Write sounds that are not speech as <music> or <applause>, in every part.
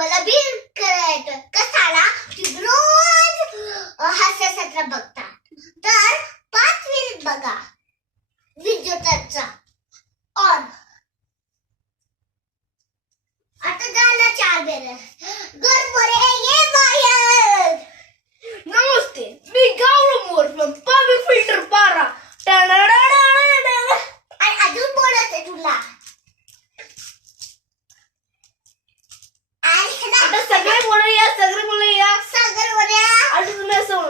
मला बिल करायचं. कसाला रोज हास्यसत्र बघतात तर पाच मिनिट बघा विद्युताचा ऑन आता झाला चार बेर गरबरे ये बाहेर. नमस्ते मी Gaurav More from public filter Para. आणि अजून बोलत आहे तुला आणि आता सगळे मुलं या सगळे मुलं या सागर वड्या आणि तुम्ही असं म्हणतो मी Gaurav More from public filter Para टाणाडाडाडाडा. आणि मला माहिती आहे माय माझं नाव Gaurav More from public filter Para टाणाडाडाडाडा. मला येतं मला येतं आपलं येतं हा दुसरं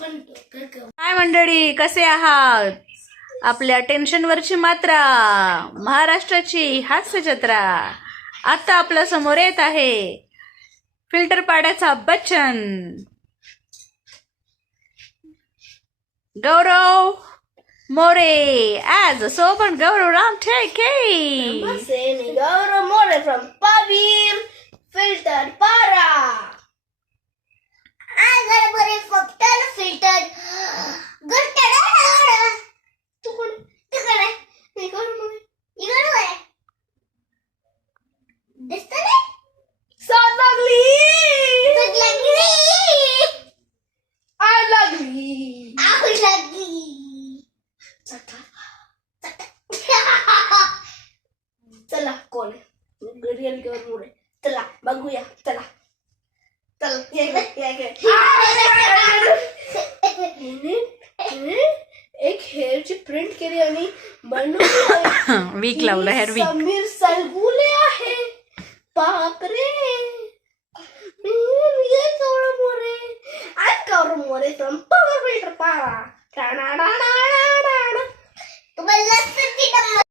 काय मंडळी कसे आहात? आपल्या टेन्शनवरची मात्रा महाराष्ट्राची हास्य जत्रा. आता आपल्यासमोर येत आहे फिल्टर पाड्याचा बच्चन. गौरव मोरे ॲज अ पण गौरव राम ठेके. गौरव मोरे फ्रॉम from गेली किंवा चला बघूया चला. चल एक इकडे ची प्रिंट केली आणि बनवून <coughs> वीक लावलं हेअर वीक समीर सलगुले आहे. बापरे More. I Kaur More from power filter Para